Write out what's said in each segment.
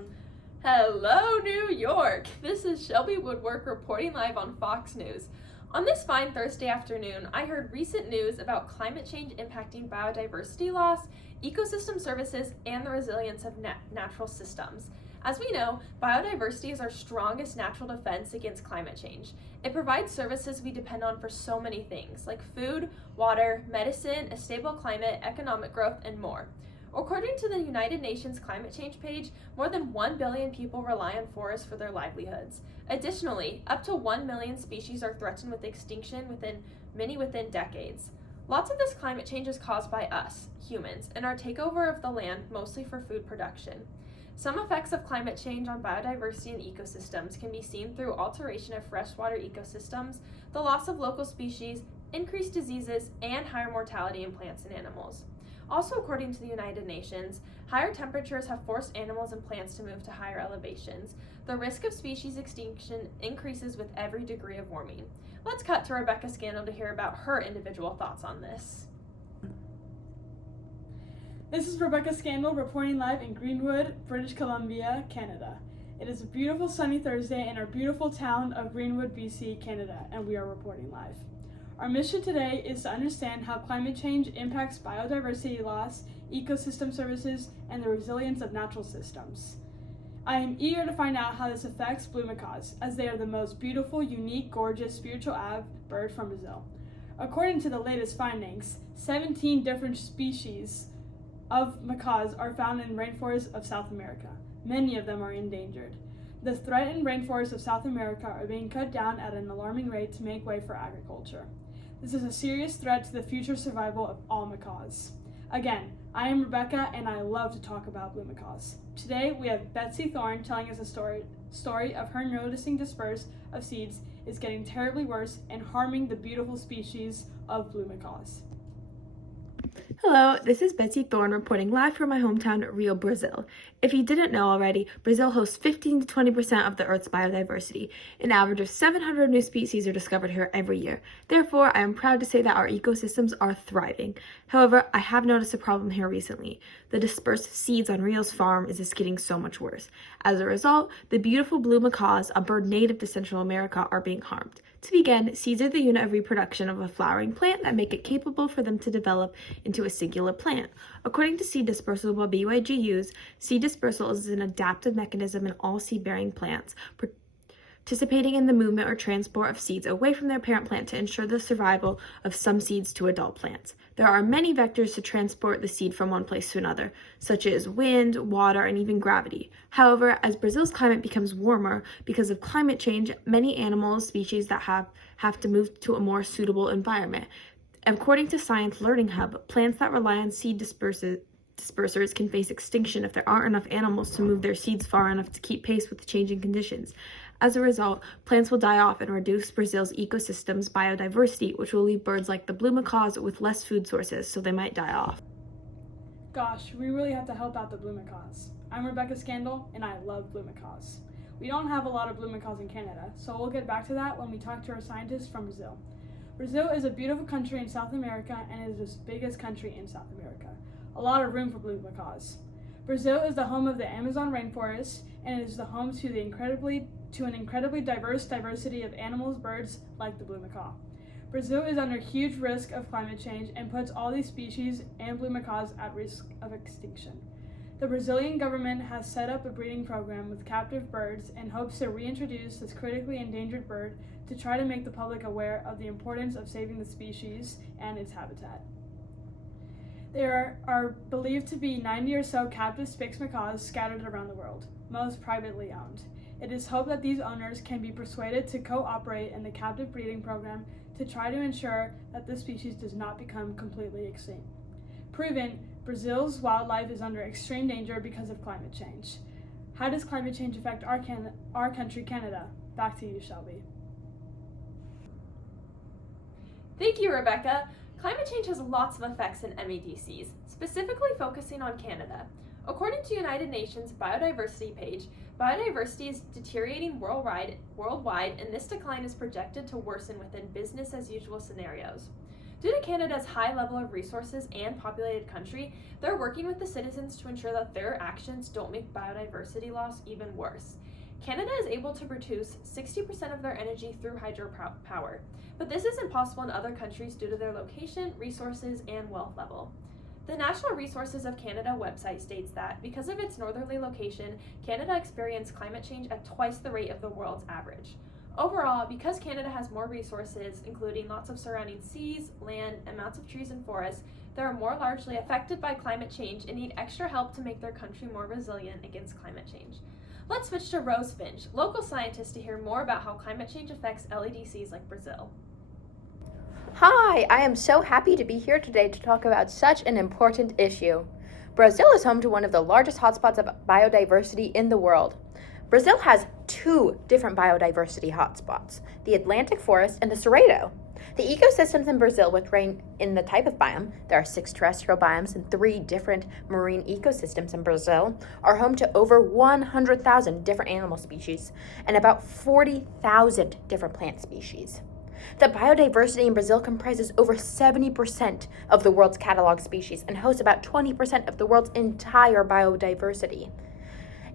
everyone. Hello, New York! This is Shelby Woodwork reporting live on Fox News. On this fine Thursday afternoon, I heard recent news about climate change impacting biodiversity loss, ecosystem services, and the resilience of natural systems. As we know, biodiversity is our strongest natural defense against climate change. It provides services we depend on for so many things, like food, water, medicine, a stable climate, economic growth, and more. According to the United Nations climate change page, more than 1 billion people rely on forests for their livelihoods. Additionally, up to 1 million species are threatened with extinction within decades. Lots of this climate change is caused by us, humans, and our takeover of the land mostly for food production. Some effects of climate change on biodiversity and ecosystems can be seen through alteration of freshwater ecosystems, the loss of local species, increased diseases, and higher mortality in plants and animals. Also, according to the United Nations, higher temperatures have forced animals and plants to move to higher elevations. The risk of species extinction increases with every degree of warming. Let's cut to Rebecca Scandal to hear about her individual thoughts on this. This is Rebecca Scandal reporting live in Greenwood, British Columbia, Canada. It is a beautiful sunny Thursday in our beautiful town of Greenwood, BC, Canada, and we are reporting live. Our mission today is to understand how climate change impacts biodiversity loss, ecosystem services, and the resilience of natural systems. I am eager to find out how this affects blue macaws, as they are the most beautiful, unique, gorgeous, spiritual ave bird from Brazil. According to the latest findings, 17 different species of macaws are found in rainforests of South America. Many of them are endangered. The threatened rainforests of South America are being cut down at an alarming rate to make way for agriculture. This is a serious threat to the future survival of all macaws. Again, I am Rebecca and I love to talk about blue macaws. Today we have Betsy Thorne telling us a story of her noticing disperse of seeds is getting terribly worse and harming the beautiful species of blue macaws. Hello, this is Betsy Thorne reporting live from my hometown, Rio, Brazil. If you didn't know already, Brazil hosts 15 to 20% of the Earth's biodiversity. An average of 700 new species are discovered here every year. Therefore, I am proud to say that our ecosystems are thriving. However, I have noticed a problem here recently. The dispersed seeds on Rio's farm is just getting so much worse. As a result, the beautiful blue macaws, a bird native to Central America, are being harmed. To begin, seeds are the unit of reproduction of a flowering plant that make it capable for them to develop into a singular plant. According to Seed Dispersal by BYGUs, seed dispersal is an adaptive mechanism in all seed-bearing plants, participating in the movement or transport of seeds away from their parent plant to ensure the survival of some seeds to adult plants. There are many vectors to transport the seed from one place to another, such as wind, water, and even gravity. However, as Brazil's climate becomes warmer because of climate change, many animal species that have to move to a more suitable environment. According to Science Learning Hub, plants that rely on seed dispersers can face extinction if there aren't enough animals to move their seeds far enough to keep pace with the changing conditions. As a result, plants will die off and reduce Brazil's ecosystem's biodiversity, which will leave birds like the blue macaws with less food sources, so they might die off. Gosh, we really have to help out the blue macaws. I'm Rebecca Scandal, and I love blue macaws. We don't have a lot of blue macaws in Canada, so we'll get back to that when we talk to our scientists from Brazil. Brazil is a beautiful country in South America and is the biggest country in South America. A lot of room for blue macaws. Brazil is the home of the Amazon rainforest and it is the home to an incredibly diverse diversity of animals, birds like the blue macaw. Brazil is under huge risk of climate change and puts all these species and blue macaws at risk of extinction. The Brazilian government has set up a breeding program with captive birds and hopes to reintroduce this critically endangered bird to try to make the public aware of the importance of saving the species and its habitat. There are believed to be 90 or so captive Spix macaws scattered around the world, most privately owned. It is hoped that these owners can be persuaded to cooperate in the captive breeding program to try to ensure that this species does not become completely extinct. Proven, Brazil's wildlife is under extreme danger because of climate change. How does climate change affect our country, Canada? Back to you, Shelby. Thank you, Rebecca. Climate change has lots of effects in MEDCs, specifically focusing on Canada. According to United Nations biodiversity page, biodiversity is deteriorating worldwide, and this decline is projected to worsen within business as usual scenarios. Due to Canada's high level of resources and populated country, they're working with the citizens to ensure that their actions don't make biodiversity loss even worse. Canada is able to produce 60% of their energy through hydropower, but this is impossible in other countries due to their location, resources, and wealth level. The Natural Resources of Canada website states that, because of its northerly location, Canada experienced climate change at twice the rate of the world's average. Overall, because Canada has more resources, including lots of surrounding seas, land, and mounts of trees and forests, they are more largely affected by climate change and need extra help to make their country more resilient against climate change. Let's switch to Rose Finch, local scientist, to hear more about how climate change affects LEDCs like Brazil. Hi, I am so happy to be here today to talk about such an important issue. Brazil is home to one of the largest hotspots of biodiversity in the world. Brazil has two different biodiversity hotspots, the Atlantic forest and the Cerrado. The ecosystems in Brazil, which range in the type of biome, there are 6 terrestrial biomes and 3 different marine ecosystems in Brazil, are home to over 100,000 different animal species and about 40,000 different plant species. The biodiversity in Brazil comprises over 70% of the world's cataloged species and hosts about 20% of the world's entire biodiversity.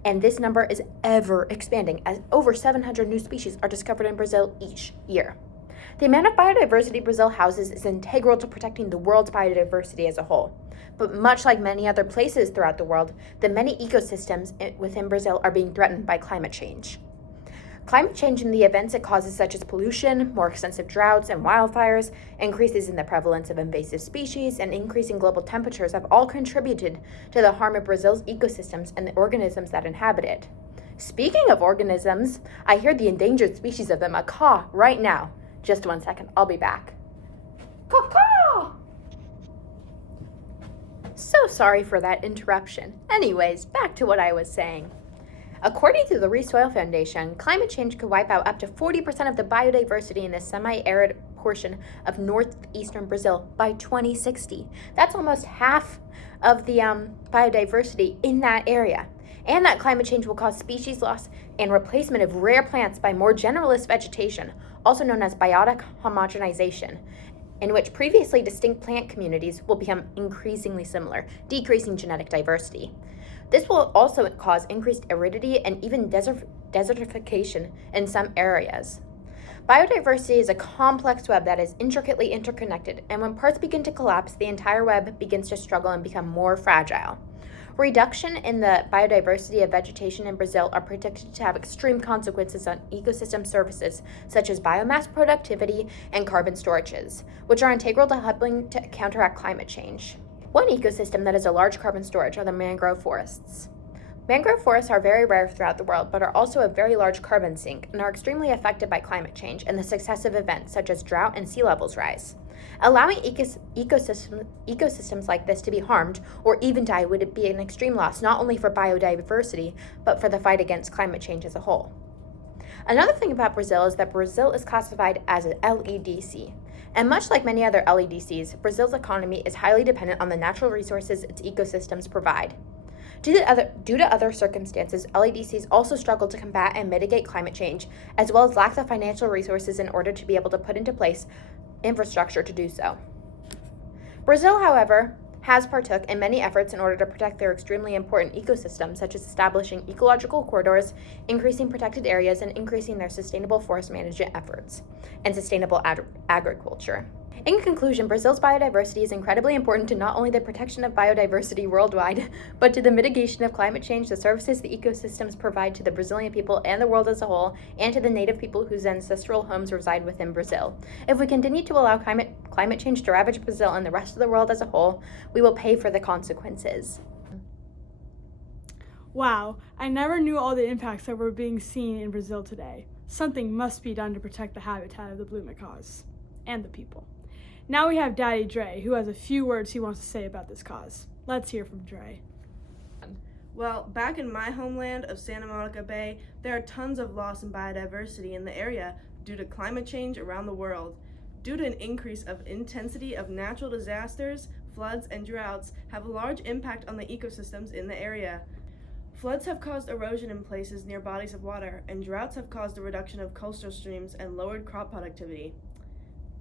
And this number is ever expanding as over 700 new species are discovered in Brazil each year. The amount of biodiversity Brazil houses is integral to protecting the world's biodiversity as a whole. But much like many other places throughout the world, the many ecosystems within Brazil are being threatened by climate change. Climate change and the events it causes, such as pollution, more extensive droughts and wildfires, increases in the prevalence of invasive species, and increasing global temperatures have all contributed to the harm of Brazil's ecosystems and the organisms that inhabit it. Speaking of organisms, I hear the endangered species of the macaw right now. Just 1 second, I'll be back. Caw-caw! So sorry for that interruption. Anyways, back to what I was saying. According to the Resoil Foundation, climate change could wipe out up to 40% of the biodiversity in the semi-arid portion of northeastern Brazil by 2060. That's almost half of the biodiversity in that area. And that climate change will cause species loss and replacement of rare plants by more generalist vegetation, also known as biotic homogenization, in which previously distinct plant communities will become increasingly similar, decreasing genetic diversity. This will also cause increased aridity and even desertification in some areas. Biodiversity is a complex web that is intricately interconnected, and when parts begin to collapse, the entire web begins to struggle and become more fragile. Reduction in the biodiversity of vegetation in Brazil are predicted to have extreme consequences on ecosystem services such as biomass productivity and carbon storages, which are integral to helping to counteract climate change. One ecosystem that is a large carbon storage are the mangrove forests. Mangrove forests are very rare throughout the world, but are also a very large carbon sink and are extremely affected by climate change and the successive events such as drought and sea levels rise. Allowing ecosystems like this to be harmed or even die would be an extreme loss not only for biodiversity, but for the fight against climate change as a whole. Another thing about Brazil is that Brazil is classified as an LEDC. And much like many other LEDCs, Brazil's economy is highly dependent on the natural resources its ecosystems provide. Due to other circumstances, LEDCs also struggle to combat and mitigate climate change, as well as lack the financial resources in order to be able to put into place infrastructure to do so. Brazil, however, has partook in many efforts in order to protect their extremely important ecosystems, such as establishing ecological corridors, increasing protected areas, and increasing their sustainable forest management efforts and sustainable agriculture. In conclusion, Brazil's biodiversity is incredibly important to not only the protection of biodiversity worldwide, but to the mitigation of climate change, the services the ecosystems provide to the Brazilian people and the world as a whole, and to the native people whose ancestral homes reside within Brazil. If we continue to allow climate change to ravage Brazil and the rest of the world as a whole, we will pay for the consequences. Wow, I never knew all the impacts that were being seen in Brazil today. Something must be done to protect the habitat of the blue macaws and the people. Now we have Daddy Dre, who has a few words he wants to say about this cause. Let's hear from Dre. Well, back in my homeland of Santa Monica Bay, there are tons of loss in biodiversity in the area due to climate change around the world. Due to an increase of intensity of natural disasters, floods and droughts have a large impact on the ecosystems in the area. Floods have caused erosion in places near bodies of water, and droughts have caused a reduction of coastal streams and lowered crop productivity.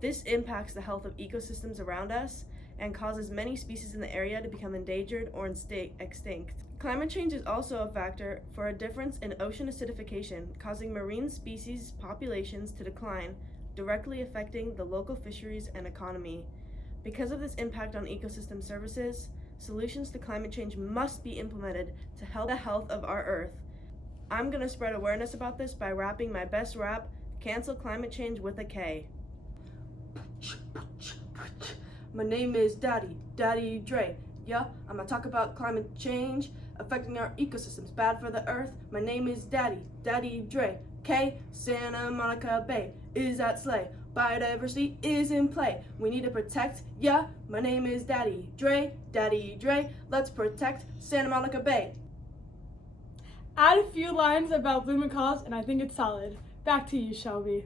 This impacts the health of ecosystems around us and causes many species in the area to become endangered or extinct. Climate change is also a factor for a difference in ocean acidification, causing marine species populations to decline, directly affecting the local fisheries and economy. Because of this impact on ecosystem services, solutions to climate change must be implemented to help the health of our Earth. I'm going to spread awareness about this by rapping my best rap, Cancel Climate Change with a K. My name is Daddy Dre. Yeah, I'm gonna talk about climate change affecting our ecosystems, bad for the earth. My name is Daddy Dre. K, Santa Monica Bay is at slay. Biodiversity is in play. We need to protect, yeah, my name is Daddy Dre. Let's protect Santa Monica Bay. Add a few lines about blue macaws and I think it's solid. Back to you, Shelby.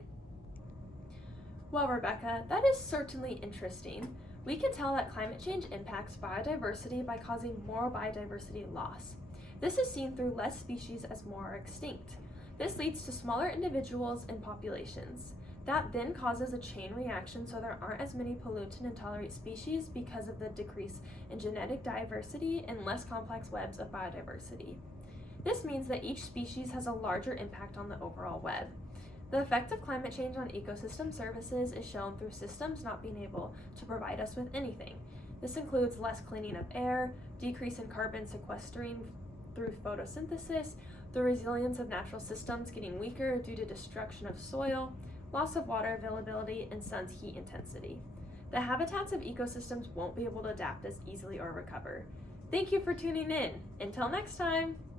Well, Rebecca, that is certainly interesting. We can tell that climate change impacts biodiversity by causing more biodiversity loss. This is seen through less species as more are extinct. This leads to smaller individuals and populations. That then causes a chain reaction so there aren't as many pollutant intolerant species because of the decrease in genetic diversity and less complex webs of biodiversity. This means that each species has a larger impact on the overall web. The effect of climate change on ecosystem services is shown through systems not being able to provide us with anything. This includes less cleaning of air, decrease in carbon sequestering through photosynthesis, the resilience of natural systems getting weaker due to destruction of soil, loss of water availability, and sun's heat intensity. The habitats of ecosystems won't be able to adapt as easily or recover. Thank you for tuning in. Until next time!